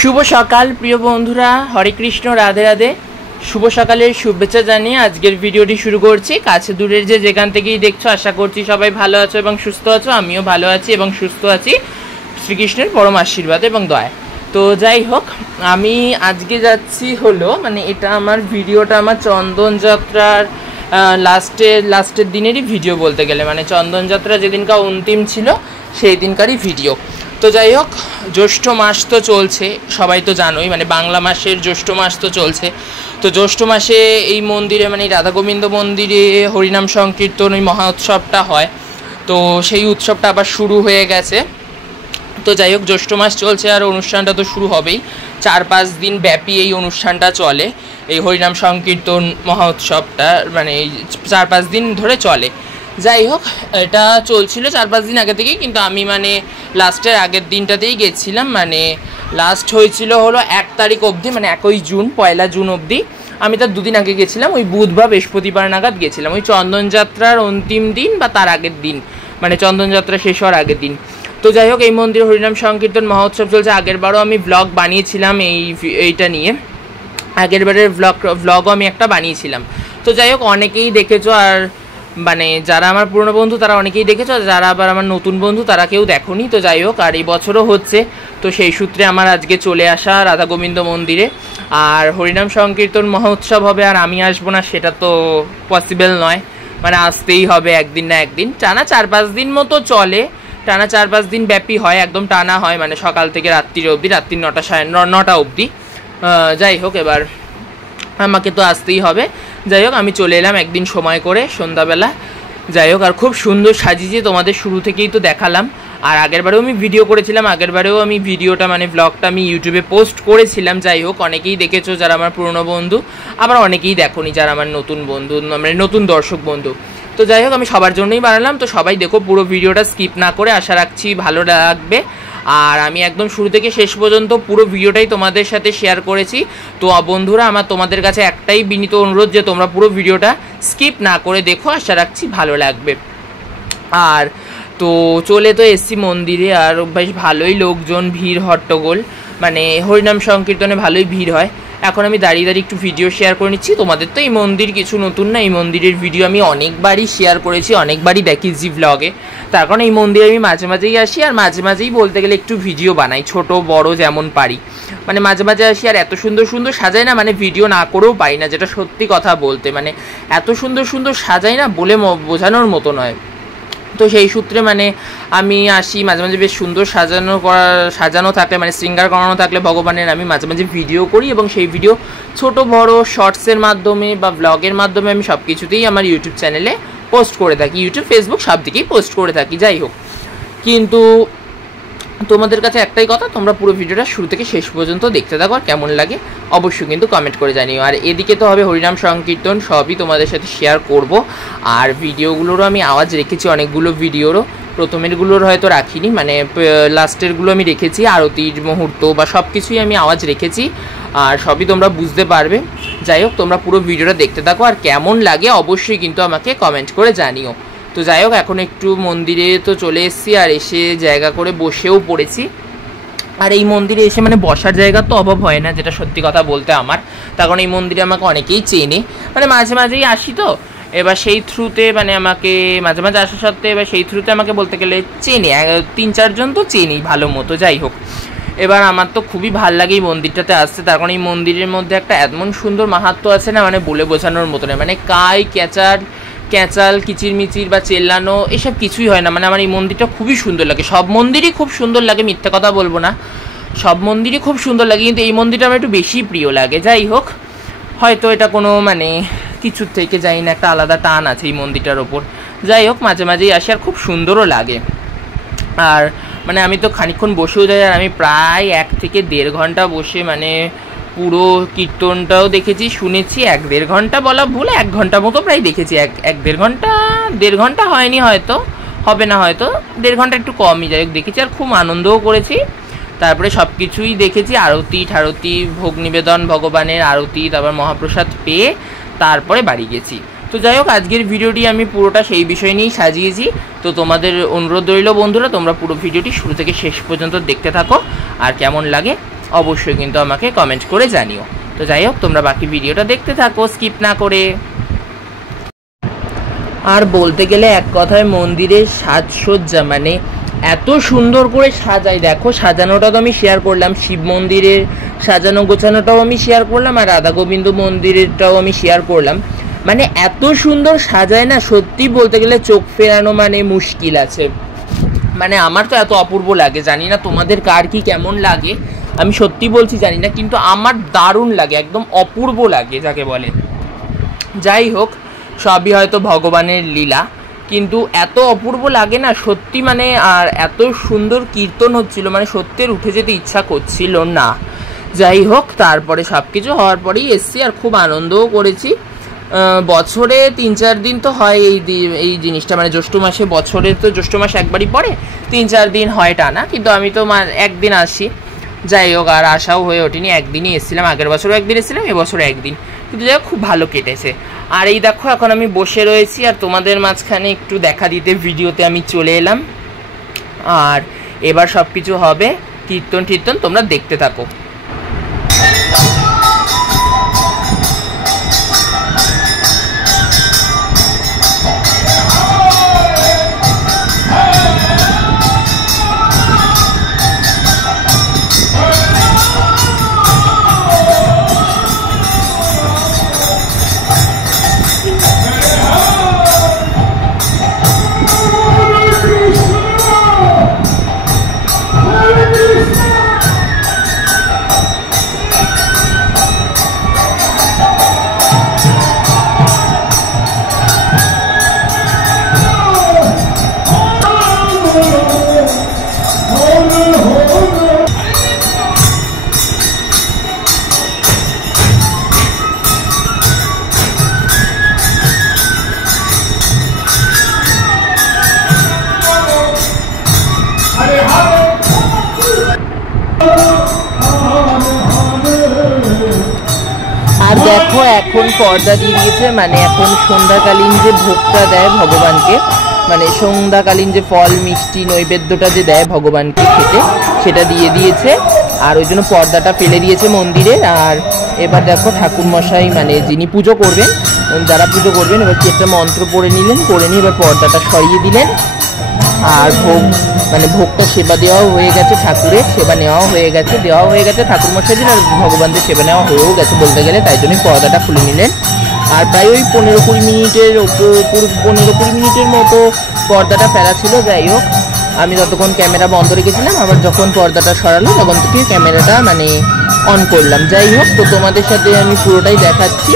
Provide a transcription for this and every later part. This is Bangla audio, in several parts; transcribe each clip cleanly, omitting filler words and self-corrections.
শুভ সকাল প্রিয় বন্ধুরা, হরে কৃষ্ণ, রাধে রাধে। শুভ সকালের শুভেচ্ছা জানিয়ে আজকের ভিডিওটি শুরু করছি। কাছে দূরের যেখান থেকেই দেখছো, আশা করছি সবাই ভালো আছো এবং সুস্থ আছো। আমিও ভালো আছি এবং সুস্থ আছি শ্রীকৃষ্ণের পরম আশীর্বাদ এবং দয়া। তো যাই হোক, আমি আজকে যাচ্ছি হলো এটা আমার ভিডিওটা আমার চন্দনযাত্রার লাস্টের দিনেরই ভিডিও বলতে গেলে, চন্দনযাত্রা যেদিনকার অন্তিম ছিল সেই দিনকারই ভিডিও। তো যাই হোক, জ্যৈষ্ঠ মাস তো চলছে, সবাই তো জানোই, বাংলা মাসের জ্যৈষ্ঠ মাস তো চলছে। তো জ্যৈষ্ঠ মাসে এই মন্দিরে রাধা গোবিন্দ মন্দিরে হরিনাম সংকীর্তন ওই মহা উৎসবটা হয়। তো সেই উৎসবটা আবার শুরু হয়ে গেছে। তো যাই হোক, জ্যৈষ্ঠ মাস চলছে আর অনুষ্ঠানটা তো শুরু হবেই। 4-5 দিন ব্যাপী এই অনুষ্ঠানটা চলে, এই হরিনাম সংকীর্তন মহা উৎসবটা এই 4-5 দিন ধরে চলে। যাই হোক, এটা চলছিল 4-5 দিন আগে থেকেই, কিন্তু আমি লাস্টের আগের দিনটাতেই গেছিলাম। লাস্ট হয়েছিল হলো 1 তারিখ অবধি, 1 জুন, 1 জুন অবধি। আমি তার 2 দিন আগে গেছিলাম, ওই বুধবার বৃহস্পতিবার নাগাদ গেছিলাম, ওই চন্দনযাত্রার অন্তিম দিন বা তার আগের দিন, চন্দনযাত্রা শেষ হওয়ার আগের দিন। তো যাই হোক, এই মন্দির হরিনাম সংকীর্তন মহোৎসব চলছে। আগেরবারও আমি ব্লগ বানিয়েছিলাম এইটা নিয়ে, আগেরবারের ব্লগও আমি একটা বানিয়েছিলাম। তো যাই হোক, অনেকেই দেখেছো, আর যারা আমার পুরনো বন্ধু তারা অনেকেই দেখেছো, যারা আবার আমার নতুন বন্ধু তারা কেউ দেখোনি। তো যাই হোক, আর এই বছরও হচ্ছে, তো সেই সূত্রে আমার আজকে চলে আসা রাধা গোবিন্দ মন্দিরে। আর হরিনাম সংকীর্তন মহোৎসব হবে আর আমি আসবো না, সেটা তো পসিবল নয়। আসতেই হবে একদিন না একদিন। টানা 4-5 দিন মতো চলে, টানা 4-5 দিন ব্যাপী হয়, একদম টানা হয়, সকাল থেকে রাত্রির অবধি, রাত্রির 9টা 9:30 অবধি। যাই হোক, এবার আমাকে তো আসতেই হবে। যাই হোক, আমি চলে এলাম একদিন সময় করে সন্ধ্যাবেলা। যাই হোক, আর খুব সুন্দর সাজিয়েছি, তোমাদের শুরু থেকেই তো দেখালাম। আর আগেরবারেও আমি ভিডিও করেছিলাম, আগেরবারেও আমি ভিডিওটা ব্লগটা আমি ইউটিউবে পোস্ট করেছিলাম। যাই হোক, অনেকেই দেখেছো যারা আমার পুরনো বন্ধু, আবার অনেকেই দেখোনি যারা আমার নতুন বন্ধু, নতুন দর্শক বন্ধু। তো যাই হোক, আমি সবার জন্যই বানালাম। তো সবাই দেখো, পুরো ভিডিওটা স্কিপ না করে, আশা রাখছি ভালো লাগবে। আর আমি একদম শুরু থেকে শেষ পর্যন্ত পুরো ভিডিওটাই তোমাদের সাথে শেয়ার করেছি। তো বন্ধুরা, আমার তোমাদের কাছে একটাই বিনীত অনুরোধ যে তোমরা পুরো ভিডিওটা স্কিপ না করে দেখো, আশা রাখছি ভালো লাগবে। আর তো চলে তো এসছি মন্দিরে, আর বেশ ভালোই লোকজন, ভিড় হট্টগোল, হরিনাম সংকীর্তনে ভালোই ভিড় হয়। এখন আমি দাঁড়িয়ে দাঁড়িয়ে একটু ভিডিও শেয়ার করে নিচ্ছি। তোমাদের তো এই মন্দির কিছু নতুন না, এই মন্দিরের ভিডিও আমি অনেকবারই শেয়ার করেছি, অনেকবারই দেখিয়েছি ব্লগে। তার কারণ এই মন্দিরে আমি মাঝে মাঝেই আসি, আর মাঝে মাঝেই বলতে গেলে একটু ভিডিও বানাই, ছোট বড় যেমন পারি। মাঝে মাঝে আসি, আর এত সুন্দর সুন্দর সাজাই না, ভিডিও না করেও পারি না, যেটা সত্যি কথা বলতে। এত সুন্দর সুন্দর সাজাই না, বলে বোঝানোর মতো নয়। তো সেই সূত্রে আমি আসি মাঝে মাঝে, বেশ সুন্দর সাজানো থাকলে, শৃঙ্গার করানো থাকলে ভগবানের, আমি মাঝে মাঝে ভিডিও করি, এবং সেই ভিডিও ছোট বড় শর্টসের মাধ্যমে বা ব্লগের মাধ্যমে আমি সব কিছুতেই আমার ইউটিউব চ্যানেলে পোস্ট করে থাকি, ইউটিউব ফেসবুক সব দিকেই পোস্ট করে থাকি। যাই হোক, কিন্তু তোমাদের কাছে একটাই কথা, তোমরা পুরো ভিডিওটা শুরু থেকে শেষ পর্যন্ত দেখতে থাকো, আর কেমন লাগে অবশ্যই কিন্তু কমেন্ট করে জানিও। আর এদিকে তো হবে হরিনাম সংকীর্তন, সবই তোমাদের সাথে শেয়ার করব। আর ভিডিওগুলোরও আমি আওয়াজ রেখেছি, অনেকগুলো ভিডিওরও, প্রথমেরগুলোর হয়তো রাখিনি, লাস্টেরগুলো আমি রেখেছি, আরতির মুহূর্ত বা সব কিছুই আমি আওয়াজ রেখেছি, আর সবই তোমরা বুঝতে পারবে। যাই হোক, তোমরা পুরো ভিডিওটা দেখতে থাকো, আর কেমন লাগে অবশ্যই কিন্তু আমাকে কমেন্ট করে জানিও। তো যাই হোক, এখন একটু মন্দিরে তো চলে এসেছি, আর এসে জায়গা করে বসেও পড়েছি। আর এই মন্দিরে এসে বসার জায়গার তো অভাব হয় না, যেটা সত্যি কথা বলতে আমার। তার কারণ এই মন্দিরে আমাকে অনেকেই চেনে, মাঝে মাঝেই আসি, তো এবার সেই থ্রুতে আমাকে মাঝে মাঝে আসা সত্ত্বে এবার সেই থ্রুতে আমাকে বলতে গেলে চেনে, 3-4 জন তো চেনি ভালো মতো। যাই হোক, এবার আমার তো খুবই ভাল লাগে এই মন্দিরটাতে আসতে, তার কারণ এই মন্দিরের মধ্যে একটা এমন সুন্দর মাহাত্ম্য আছে না, বলে বোঝানোর মতো না। কাই ক্যাচাল কিচিরমিচির বা চেল্লানো এসব কিছুই হয় না। আমার এই মন্দিরটা খুবই সুন্দর লাগে, সব মন্দিরই খুব সুন্দর লাগে, মিথ্যা কথা বলবো না, সব মন্দিরই খুব সুন্দর লাগে, কিন্তু এই মন্দিরটা আমার একটু বেশি প্রিয় লাগে। যাই হোক, হয়তো এটা কোনো কিছুর থেকে যাই না, একটা আলাদা টান আছে এই মন্দিরটার ওপর। যাই হোক, মাঝে মাঝেই আসি, আর খুব সুন্দরও লাগে। আর আমি তো খানিকক্ষণ বসেও যাই, আর আমি প্রায় 1 থেকে 1.5 ঘন্টা বসে পুরো কীর্তনটাও দেখেছি, শুনেছি। 1-1.5 ঘন্টা বলা ভুল, 1 ঘন্টা মতো প্রায় দেখেছি। 1-1.5 ঘন্টা, 1.5 ঘন্টা হয়নি, হয়তো হবে না, হয়তো 1.5 ঘন্টা একটু কমই, যাই হোক দেখেছি, আর খুব আনন্দও করেছি। তারপরে সব কিছুই দেখেছি, আরতি ভোগ নিবেদন, ভগবানের আরতি, তারপর মহাপ্রসাদ পেয়ে তারপরে বাড়ি গেছি। তো যাই হোক, আজকের ভিডিওটি আমি পুরোটা সেই বিষয় নিয়েই সাজিয়েছি। তো তোমাদের অনুরোধ রইল বন্ধুরা, তোমরা পুরো ভিডিওটি শুরু থেকে শেষ পর্যন্ত দেখতে থাকো, আর কেমন লাগে অবশ্যই কিন্তু আমাকে কমেন্ট করে জানিও। তো যাই হোক, তোমরা বাকি ভিডিওটা দেখতে থাকো স্কিপ না করে। আর বলতে গেলে এক কথায় মন্দিরের সাজসজ্জা মানে এত সুন্দর করে সাজায়, দেখো সাজানোটা তো আমি শেয়ার করলাম, শিব মন্দিরের সাজানো গোছানোটাও আমি শেয়ার করলাম, আর রাধা গোবিন্দ মন্দিরেরটাও আমি শেয়ার করলাম। মানে এত সুন্দর সাজায় না, সত্যি বলতে গেলে চোখ ফেরানো মানে মুশকিল আছে। মানে আমার তো এত অপূর্ব লাগে, জানি না তোমাদের কার কি কেমন লাগে, আমি সত্যি বলছি জানি না, কিন্তু আমার দারুণ লাগে, একদম অপূর্ব লাগে যাকে বলে। যাই হোক, সবই হয়তো ভগবানের লীলা, কিন্তু এত অপূর্ব লাগে না সত্যি, মানে আর এত সুন্দর কীর্তন হচ্ছিল, মানে সত্যের উঠে যেতে ইচ্ছা করছিল না। যাই হোক, তারপরে সব কিছু হওয়ার পরেই এসছি, আর খুব আনন্দও করেছি। বছরে 3-4 দিন তো হয় এই জিনিসটা, মানে জ্যৈষ্ঠ মাসে, বছরে তো জ্যৈষ্ঠ মাস একবারই পড়ে, 3-4 দিন হয় টানা, কিন্তু আমি তো একদিন আসি। যাই হোক, আর আসাও হয়ে ওঠেনি, একদিনই এসেছিলাম, আগের বছরও একদিন এসেছিলাম, এবছরও একদিন, কিন্তু যাই হোক খুব ভালো কেটেছে। আর এই দেখো এখন আমি বসে রয়েছি, আর তোমাদের মাঝখানে একটু দেখা দিতে ভিডিওতে আমি চলে এলাম। আর এবার সব কিছু হবে, কীর্তন টীর্তন তোমরা দেখতে থাকো। আর দেখো এখন পর্দা দিয়ে দিয়েছে, মানে এখন সন্ধ্যাকালীন যে ভোগটা দেয় ভগবানকে, মানে সন্ধ্যাকালীন যে ফল মিষ্টি নৈবেদ্যটা যে দেয় ভগবানকে খেতে, সেটা দিয়ে দিয়েছে, আর ওই জন্য পর্দাটা ফেলে দিয়েছে মন্দিরের। আর এবার দেখো ঠাকুরমশাই মানে যিনি পুজো করবেন, যারা পুজো করবেন, এবার কি একটা মন্ত্র পড়ে নিলেন, পড়ে নিয়ে এবার পর্দাটা সরিয়ে দিলেন। আর ভোগ মানে ভোগটা সেবা দেওয়াও হয়ে গেছে, ঠাকুরের সেবা নেওয়াও হয়ে গেছে, দেওয়াও হয়ে গেছে ঠাকুরমশাইদের, আর ভগবানদের সেবা নেওয়া হয়েও গেছে বলতে গেলে, তাই জন্যই পর্দাটা খুলে নিলেন। আর প্রায় ওই 15-20 মিনিটের 15-20 মিনিটের মতো পর্দাটা ফেলা ছিল। যাই হোক, আমি ততক্ষণ ক্যামেরা বন্ধ রেখেছিলাম, আবার যখন পর্দাটা সরালো তখন থেকে ক্যামেরাটা মানে অন করলাম। যাই হোক, তো তোমাদের সাথে আমি পুরোটাই দেখাচ্ছি,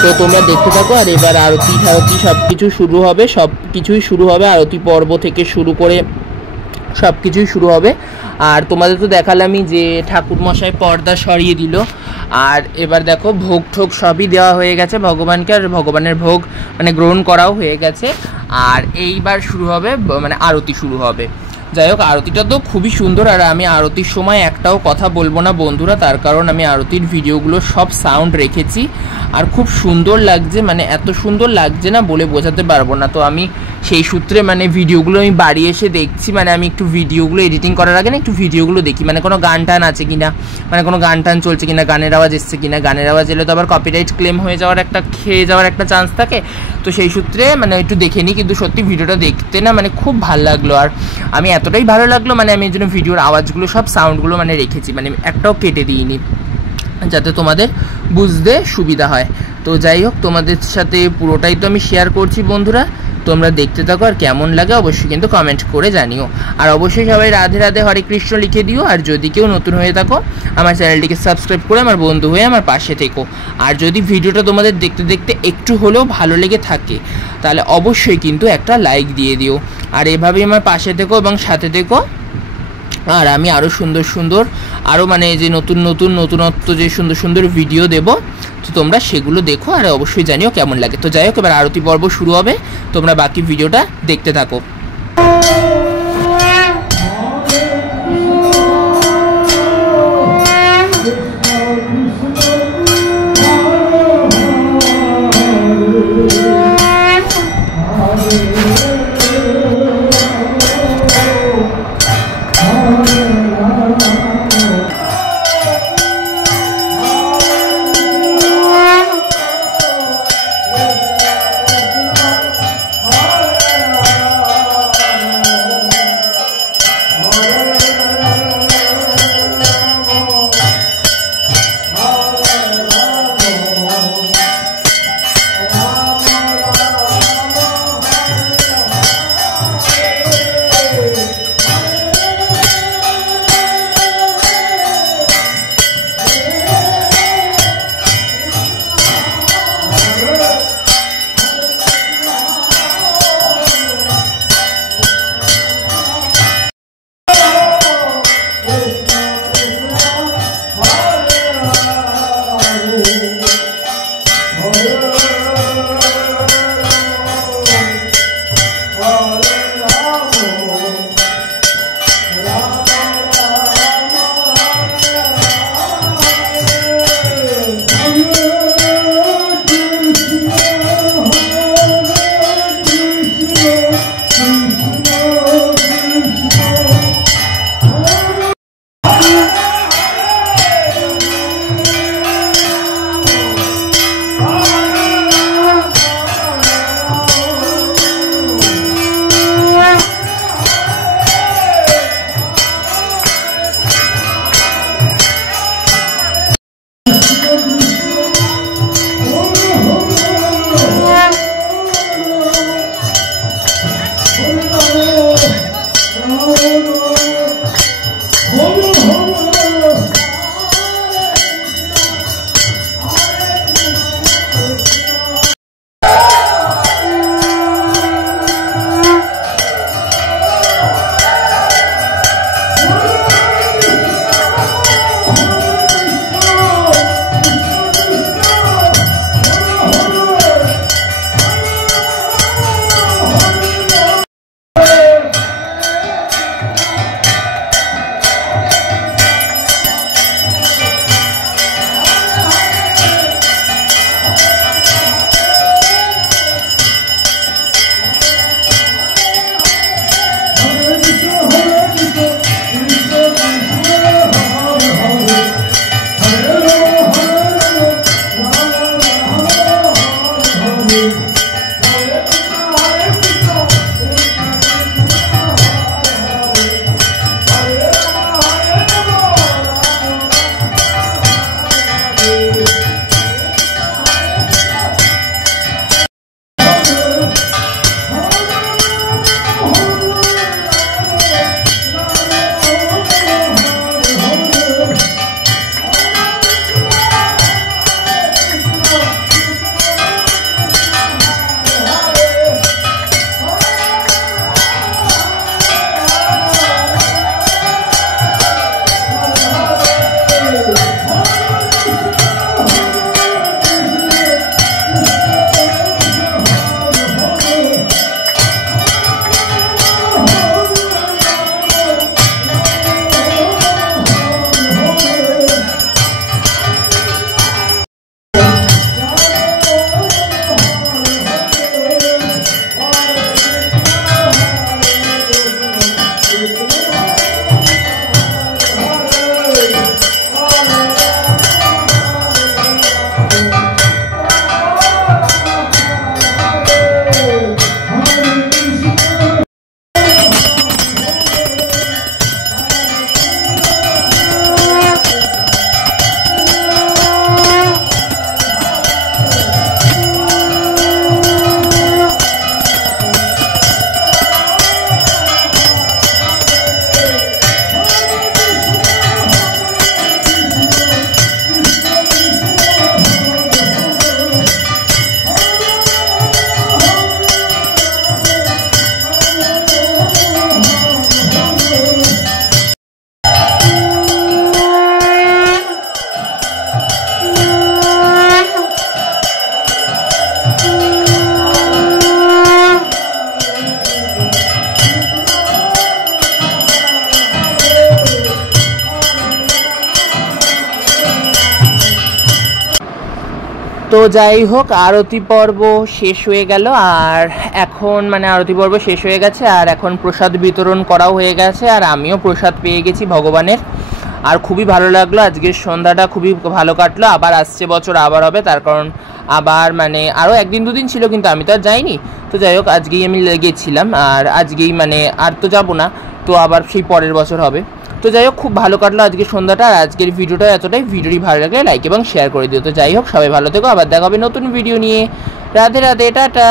তো তোমরা দেখতে থাকো। আর এবার আরতি ঠারতি সব কিছু শুরু হবে, সব কিছুই শুরু হবে, আরতি পর্ব থেকে শুরু করে সব কিছুই শুরু হবে। আর তোমাদের তো দেখালামই যে ঠাকুরমশাই পর্দা সরিয়ে দিল। আর এবার দেখো ভোগ ঠোগ সবই দেওয়া হয়ে গেছে ভগবানকে, আর ভগবানের ভোগ মানে গ্রহণ করাও হয়ে গেছে। আর এইবার শুরু হবে মানে আরতি শুরু হবে। যাই হোক, আরতিটা তো খুবই সুন্দর, আর আমি আরতির সময় একটাও কথা বলবো না বন্ধুরা, তার কারণ আমি আরতির ভিডিওগুলো সব সাউন্ড রেখেছি, আর খুব সুন্দর লাগছে, মানে এত সুন্দর লাগছে না বলে বোঝাতে পারবো না। তো আমি সেই সূত্রে মানে ভিডিওগুলো আমি বাড়ি এসে দেখছি, মানে আমি একটু ভিডিওগুলো এডিটিং করার আগে না একটু ভিডিওগুলো দেখি, মানে কোনো গান টান আছে কিনা, মানে কোনো গান টান চলছে কিনা, গানের আওয়াজ এসছে কিনা, গানের আওয়াজ এলে তো আবার কপিরাইট ক্লেম হয়ে যাওয়ার খেয়ে যাওয়ার একটা চান্স থাকে, তো সেই সূত্রে মানে একটু দেখে নিই। কিন্তু সত্যি ভিডিওটা দেখতে না মানে খুব ভালো লাগলো, আর আমি এতটাই ভালো লাগলো মানে আমি এই জন্য ভিডিওর আওয়াজগুলো সব সাউন্ডগুলো মানে রেখেছি, মানে একটাও কেটে দিইনি, যাতে তোমাদের বুঝতে সুবিধা হয়। তো যাই হোক, তোমাদের সাথে পুরোটাই তো আমি শেয়ার করছি বন্ধুরা, তোমরা দেখতে থাকো, আর কেমন লাগে অবশ্যই কিন্তু কমেন্ট করে জানিও। আর অবশ্যই সবাই রাধে রাধে হরে কৃষ্ণ লিখে দিও। আর যদি কেউ নতুন হয়ে থাকো আমার চ্যানেলটিকে সাবস্ক্রাইব করে আমার বন্ধু হয়ে আমার পাশে থেকো। আর যদি ভিডিওটা তোমাদের দেখতে দেখতে একটু হলেও ভালো লেগে থাকে তাহলে অবশ্যই কিন্তু একটা লাইক দিয়ে দিও। আর এভাবেই আমার পাশে থেকো এবং সাথে থেকো, আর আমি আরও সুন্দর সুন্দর আরও মানে যে নতুনত্ব যে সুন্দর সুন্দর ভিডিও দেব, তো তোমরা সেগুলো দেখো আর অবশ্যই জানিও কেমন লাগে। তো যাই হোক, এবার আরতি পর্ব শুরু হবে, তোমরা বাকি ভিডিওটা দেখতে থাকো। তো যাই হোক, আরতি পর্ব শেষ হয়ে গেল, আর এখন মানে আরতি পর্ব শেষ হয়ে গেছে, আর এখন প্রসাদ বিতরণ করাও হয়ে গেছে, আর আমিও প্রসাদ পেয়ে গেছি ভগবানের। আর খুবই ভালো লাগলো, আজকের সন্ধ্যাটা খুবই ভালো কাটলো। আবার আসছে বছর আবার হবে, তার কারণ আবার মানে আরও একদিন দুদিন ছিল, কিন্তু আমি তো আর যাইনি। তো যাই হোক, আজকেই আমি গেছিলাম, আর আজকেই মানে আর তো যাবো না, তো আবার সেই পরের বছর হবে। তো যাই হোক, খুব ভালো কাটলো আজকের সন্ধ্যাটা। আর আজকের ভিডিওটা এতটাই। ভিডিওটি ভালো লাগলে লাইক এবং শেয়ার করে দিও। তো যাই হোক, সবাই ভালো থেকো, আবার দেখা হবে নতুন ভিডিও নিয়ে। রাধে রাধে, টাটা।